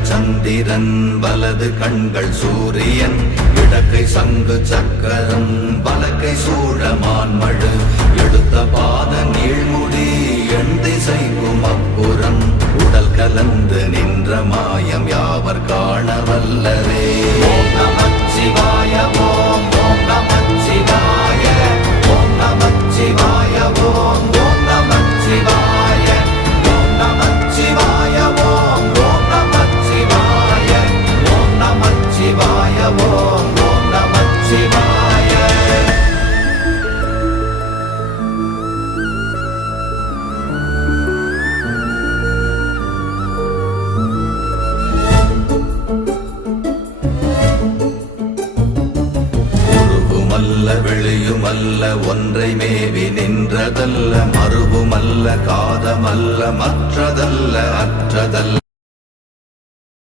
இடங்கள் சந்திரன் வலது கண்கள் சூரியன் இடக்கை சங்கு சக்கரம் வலக்கை சூழமான்மழு எடுத்த பாத நீழ்முடி எண் திசைக்கும் அப்புறம் உடல் கலந்து நின்ற மாயம் யாவர் காண வல்லரே. ஓம் நமச்சிவாய ஓம் ஓம் நமச்சிவாய ஓம் நமச்சிவாய ஓம் ஓம் நமச்சிவாய ஓம் நமச்சிவாய ஓம் ஓம் நமச்சிவாய ஓம் நமச்சிவாய ஓம் ஓம் நமச்சிவாய. வெளியுமல்ல ஒன்றை மேவி நின்றதல்ல மறுவுமல்ல காதமல்ல மற்றதல்ல அற்றதல்ல